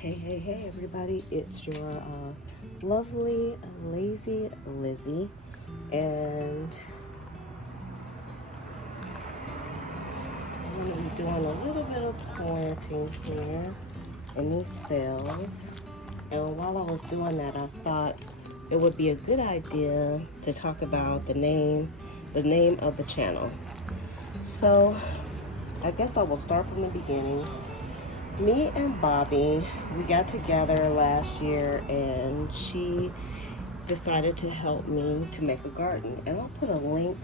Hey, everybody, it's your lovely, lazy Lizzie, and I'm going to be doing a little bit of planting here in these cells. And while I was doing that, I thought it would be a good idea to talk about the name of the channel. So I guess I will start from the beginning. Me and Bobby, we got together last year and she decided to help me to make a garden. And I'll put a link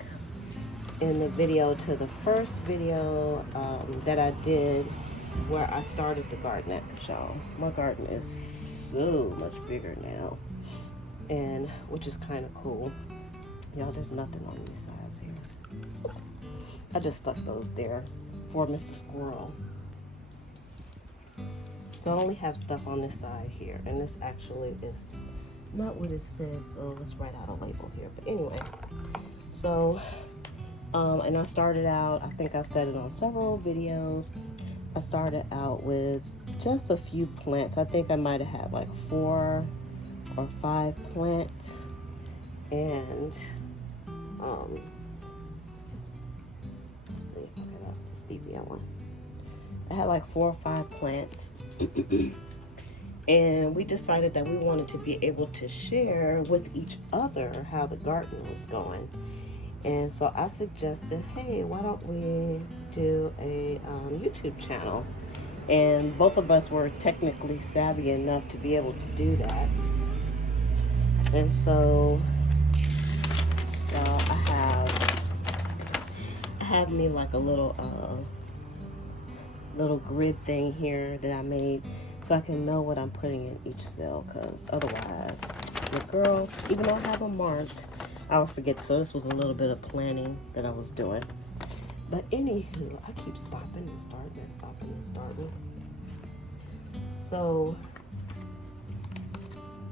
in the video to the first video that I did where I started the garden at. Y'all, my garden is so much bigger now, and which is kind of cool. Y'all, there's nothing on these sides here. I just stuck those there for Mr. Squirrel. So I only have stuff on this side here, and this actually is not what it says, so let's write out a label here. But anyway, so, and I started out, I think I've said it on several videos, I started out with just a few plants. I think I might have had like 4 or 5 plants, and, let's see, okay, that's the stevia one. I had like 4 or 5 plants. And we decided that we wanted to be able to share with each other how the garden was going. And so I suggested, hey, why don't we do a YouTube channel? And both of us were technically savvy enough to be able to do that. And so I have me like a little grid thing here that I made so I can know what I'm putting in each cell, because otherwise the girl, even though I have them marked, I will forget. So this was a little bit of planning that I was doing. But anywho, I keep stopping and starting and stopping and starting. So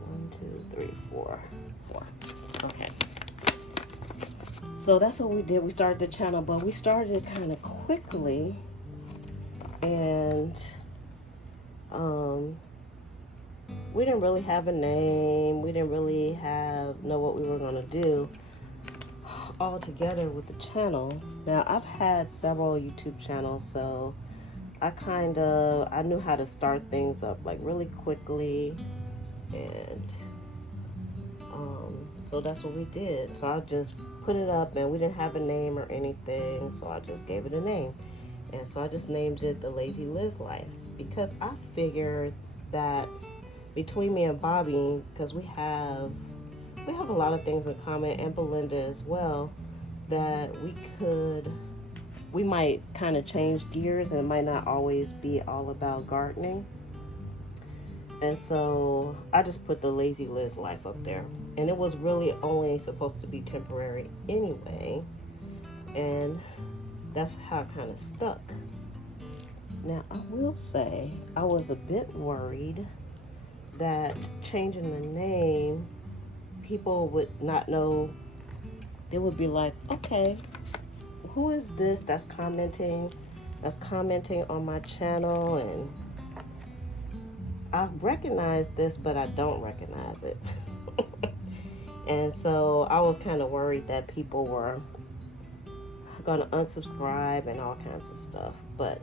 1, 2, 3, 4. Okay. So that's what we did. We started the channel, but we started it kind of quickly. And we didn't really have a name. We didn't really know what we were going to do all together with the channel. Now, I've had several YouTube channels, so I knew how to start things up like really quickly. And so that's what we did. So I just put it up, and we didn't have a name or anything, so I just gave it a name. And so I just named it The Lazy Liz Life, because I figured that between me and Bobby, because we have a lot of things in common, and Belinda as well, that we might kind of change gears, and it might not always be all about gardening. And so I just put The Lazy Liz Life up there, and it was really only supposed to be temporary anyway, and that's how it kind of stuck. Now, I will say I was a bit worried that changing the name, people would not know. They would be like, okay, who is this that's commenting on my channel? And I recognize this, but I don't recognize it. And so I was kind of worried that people were gonna unsubscribe and all kinds of stuff, but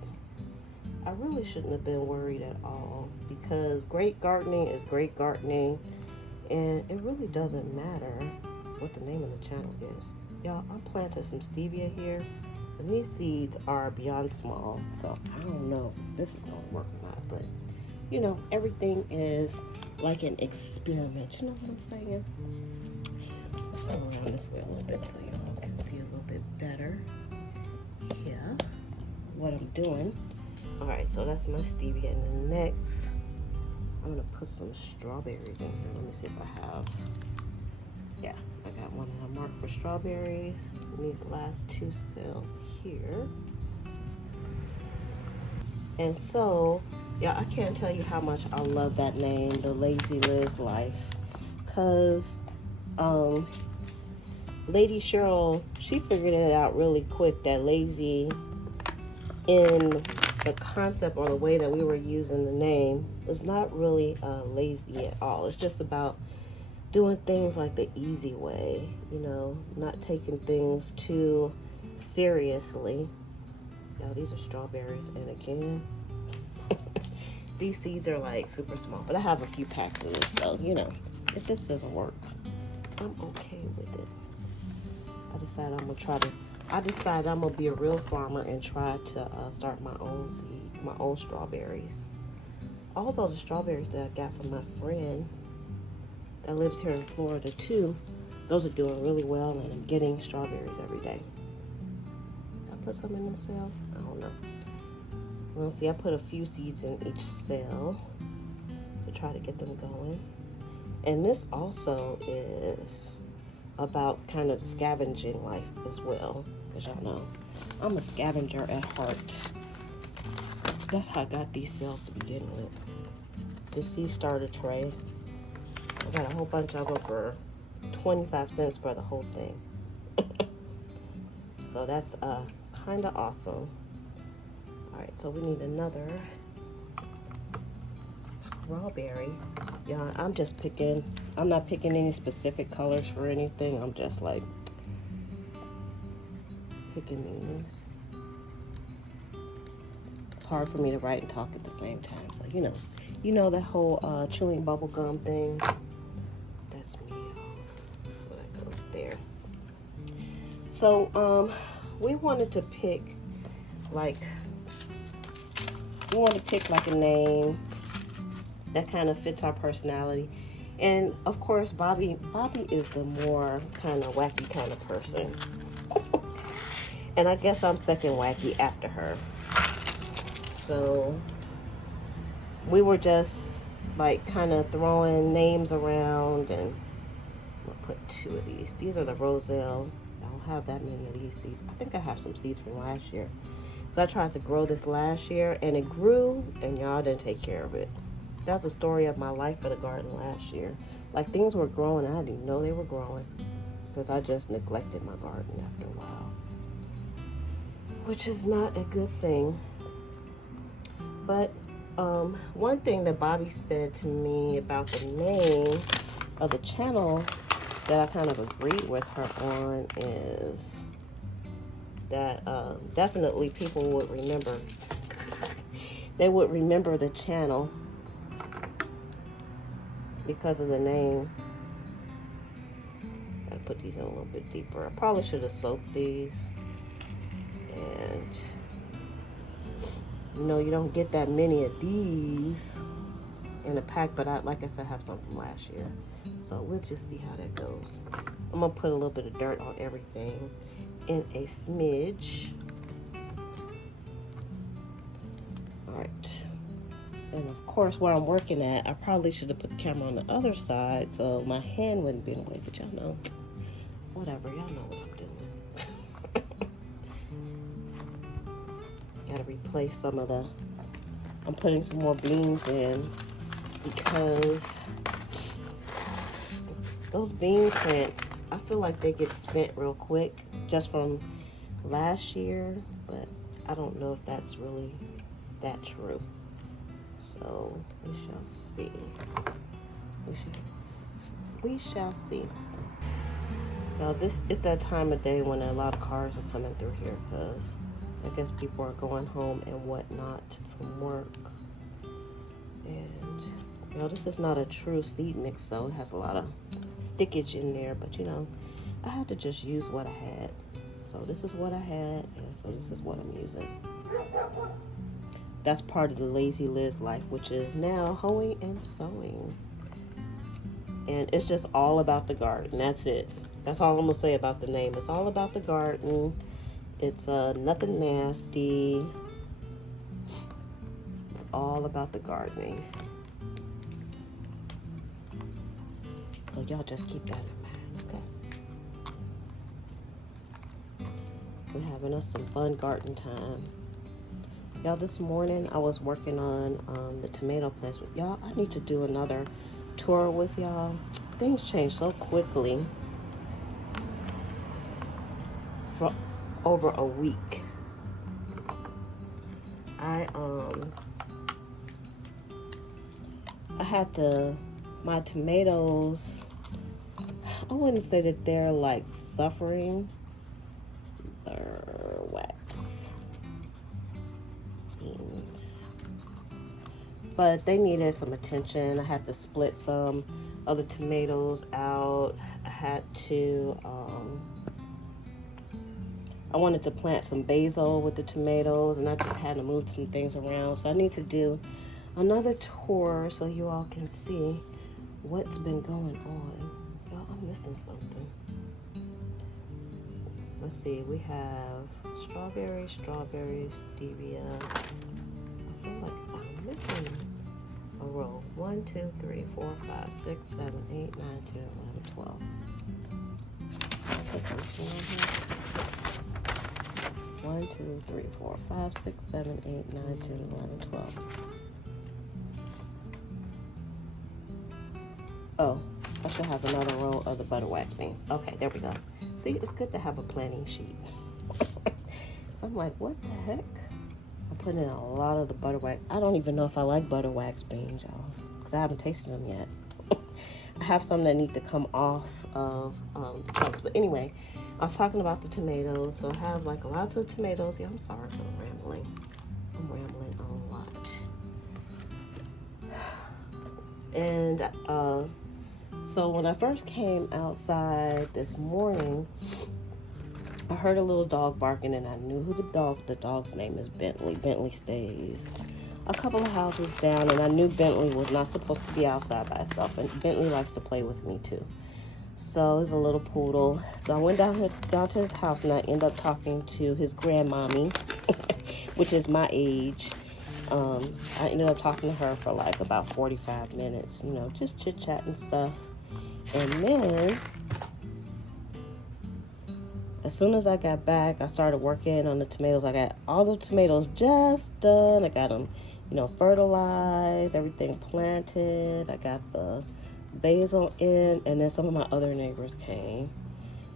I really shouldn't have been worried at all, because great gardening is great gardening, and it really doesn't matter what the name of the channel is. Y'all, I planted some stevia here, and these seeds are beyond small, so I don't know if this is gonna work or not, but you know, everything is like an experiment. You know what I'm saying? Let's go around this way a little bit so y'all can see a little bit better here what I'm doing. All right, so that's my stevia, and then next I'm gonna put some strawberries in here. Let me see if I have. Yeah, I got one that I marked for strawberries in these last 2 cells here. And so, yeah, I can't tell you how much I love that name, The Lazy Liz Life, because Lady Cheryl, she figured it out really quick that lazy in the concept or the way that we were using the name is not really lazy at all. It's just about doing things like the easy way, you know, not taking things too seriously. Y'all, these are strawberries, and again, these seeds are like super small, but I have a few packs of this, so you know, if this doesn't work, I'm okay with it. I decided I'm gonna be a real farmer and try to start my own seed, my own strawberries. Although the strawberries that I got from my friend that lives here in Florida too, those are doing really well, and I'm getting strawberries every day. Did I put some in the cell? I don't know. Well, see, I put a few seeds in each cell to try to get them going. And this also is about kind of scavenging life as well, because y'all know I'm a scavenger at heart. That's how I got these cells to begin with. The seed starter tray. I got a whole bunch of them for 25 cents for the whole thing. So that's kind of awesome. Alright, so we need another strawberry. Yeah, I'm not picking any specific colors for anything. I'm just like picking these. It's hard for me to write and talk at the same time. So, you know that whole chewing bubble gum thing? That's me. So that goes there. So, we wanted to pick like a name that kind of fits our personality. And of course, Bobby is the more kind of wacky kind of person. And I guess I'm second wacky after her. So we were just like kind of throwing names around, and we'll put 2 of these. These are the Roselle. I don't have that many of these seeds. I think I have some seeds from last year. So I tried to grow this last year, and it grew, and y'all didn't take care of it. That's the story of my life for the garden last year. Like, things were growing, and I didn't even know they were growing because I just neglected my garden after a while, which is not a good thing. But one thing that Bobby said to me about the name of the channel that I kind of agreed with her on is that definitely people would remember. They would remember the channel because of the name. Gotta put these in a little bit deeper. I probably should have soaked these. And you don't get that many of these in a pack, but like I said, I have some from last year. So we'll just see how that goes. I'm gonna put a little bit of dirt on everything in a smidge. Alright. And of course, where I'm working at, I probably should have put the camera on the other side so my hand wouldn't be in the way, but y'all know, whatever, y'all know what I'm doing. Gotta replace some of I'm putting some more beans in because those bean plants, I feel like they get spent real quick just from last year, but I don't know if that's really that true. So we shall see. We shall see. Now this is that time of day when a lot of cars are coming through here because I guess people are going home and whatnot from work. And this is not a true seed mix, so it has a lot of stickage in there, but I had to just use what I had. So this is what I had, and so this is what I'm using. That's part of the Lazy Liz life, which is now hoeing and sewing. And it's just all about the garden. That's it. That's all I'm going to say about the name. It's all about the garden. It's nothing nasty. It's all about the gardening. So y'all just keep that in mind, okay? We're having us some fun garden time. Y'all, this morning I was working on the tomato plants. Y'all, I need to do another tour with y'all. Things change so quickly for over a week. I had to, my tomatoes, I wouldn't say that they're like suffering. They're wax beans. But they needed some attention. I had to split some of the tomatoes out. I had to, I wanted to plant some basil with the tomatoes, and I just had to move some things around. So I need to do another tour so you all can see what's been going on. Y'all, I'm missing something. Let's see, we have strawberry, stevia. I feel like I'm missing a row. 1, 2, 3, 4, 5, 6, 7, 8, 9, 10, 11, 12. I'll put this one on here. 1, 2, 3, 4, 5, 6, 7, 8, 9, 10, 11, 12. Oh, I should have another row of the butter wax beans. Okay, there we go. See, it's good to have a planning sheet. So I'm like, what the heck? I'm putting in a lot of the butter wax. I don't even know if I like butter wax beans, y'all, because I haven't tasted them yet. I have some that need to come off of the chunks. But anyway, I was talking about the tomatoes. So I have like lots of tomatoes. Yeah, I'm sorry for the rambling. I'm rambling a lot. And so when I first came outside this morning, I heard a little dog barking, and I knew who the dog's name is Bentley. Bentley stays a couple of houses down, and I knew Bentley was not supposed to be outside by itself, and Bentley likes to play with me too. So he's a little poodle. So I went down to his house, and I ended up talking to his grandmommy, which is my age. I ended up talking to her for like about 45 minutes, you know, just chit-chat and stuff. And then, as soon as I got back, I started working on the tomatoes. I got all the tomatoes just done. I got them, you know, fertilized, everything planted. I got the basil in, and then some of my other neighbors came,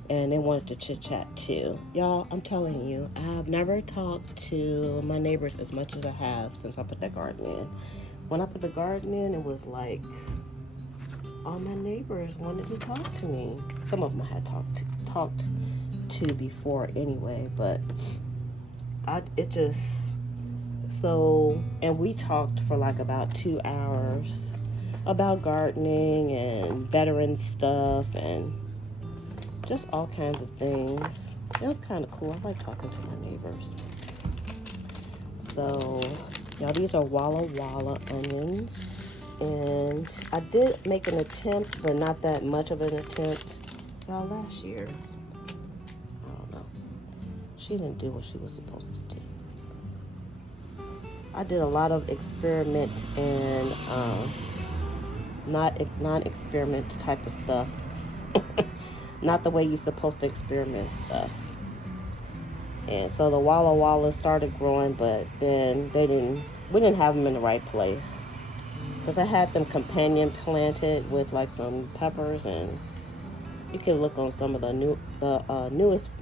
and they wanted to chit-chat too. Y'all, I'm telling you, I have never talked to my neighbors as much as I have since I put that garden in. When I put the garden in, it was like all my neighbors wanted to talk to me. Some of them I had talked to before anyway, but and we talked for like about 2 hours about gardening and veteran stuff and just all kinds of things. It was kind of cool. I like talking to my neighbors. So, y'all, these are Walla Walla onions. And I did make an attempt, but not that much of an attempt. Y'all, last year, I don't know. She didn't do what she was supposed to do. I did a lot of experiment and non-experiment type of stuff. Not the way you're supposed to experiment stuff. And so the Walla Walla started growing, but then we didn't have them in the right place. Because I had them companion planted with like some peppers, and you can look on some of the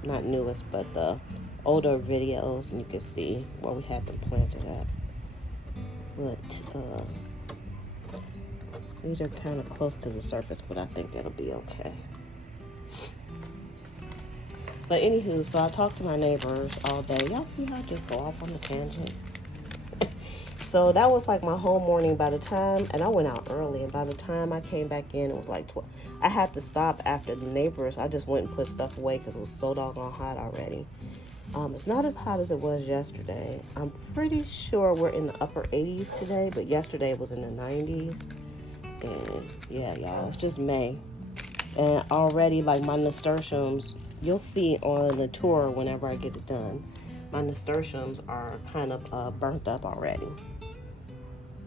not newest, but the older videos, and you can see where we had them planted at. But these are kind of close to the surface, but I think it'll be okay. But anywho, so I talked to my neighbors all day. Y'all see how I just go off on a tangent? So that was like my whole morning by the time, and I went out early, and by the time I came back in, it was like 12. I had to stop after the neighbors. I just went and put stuff away because it was so doggone hot already. It's not as hot as it was yesterday. I'm pretty sure we're in the upper 80s today, but yesterday it was in the 90s. And yeah, y'all, it's just May. And already, like, my nasturtiums, you'll see on the tour whenever I get it done, my nasturtiums are kind of burnt up already,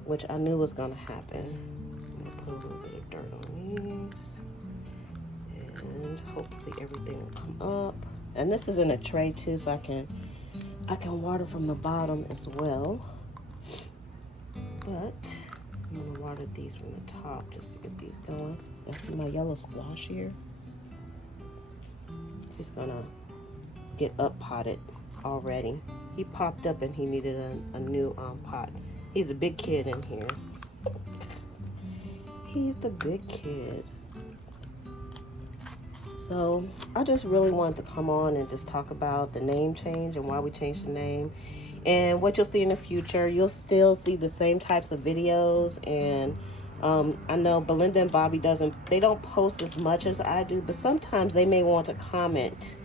which I knew was going to happen. I'm going to put a little bit of dirt on these, and hopefully everything will come up. And this is in a tray too, so I can water from the bottom as well. But I'm going to water these from the top just to get these going. You see my yellow squash here? It's going to get up potted already. he popped up and he needed a new pot. He's a big kid in here. He's the big kid. So I just really wanted to come on and just talk about the name change and why we changed the name. And what you'll see in the future, you'll still see the same types of videos. And I know Belinda and Bobby they don't post as much as I do, but sometimes they may want to comment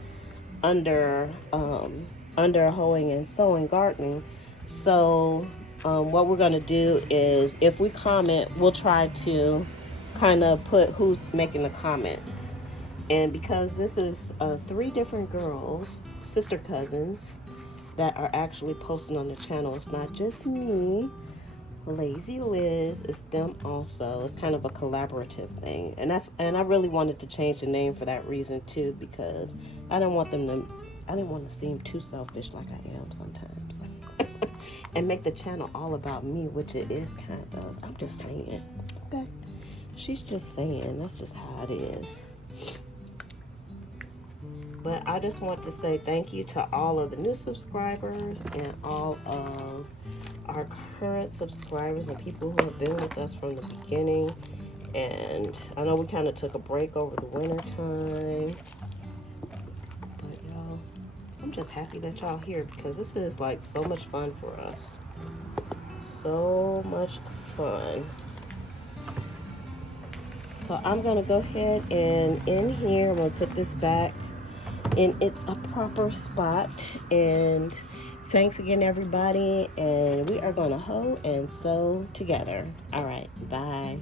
under hoeing and sewing gardening. So what we're going to do is, if we comment, we'll try to kind of put who's making the comments. And because this is 3 different girls, sister cousins, that are actually posting on the channel, it's not just me, Lazy Liz, it's them also. It's kind of a collaborative thing, and I really wanted to change the name for that reason too, because I didn't want to seem too selfish like I am sometimes, and make the channel all about me, which it is kind of. I'm just saying, okay? She's just saying, that's just how it is. But I just want to say thank you to all of the new subscribers and all of our current subscribers and people who have been with us from the beginning. And I know we kind of took a break over the winter time, but y'all, I'm just happy that y'all here, because this is like so much fun for us. So much fun. So I'm gonna go ahead and in here, I'm gonna put this back in its a proper spot. And thanks again, everybody, and we are gonna hoe and sew together. All right, bye.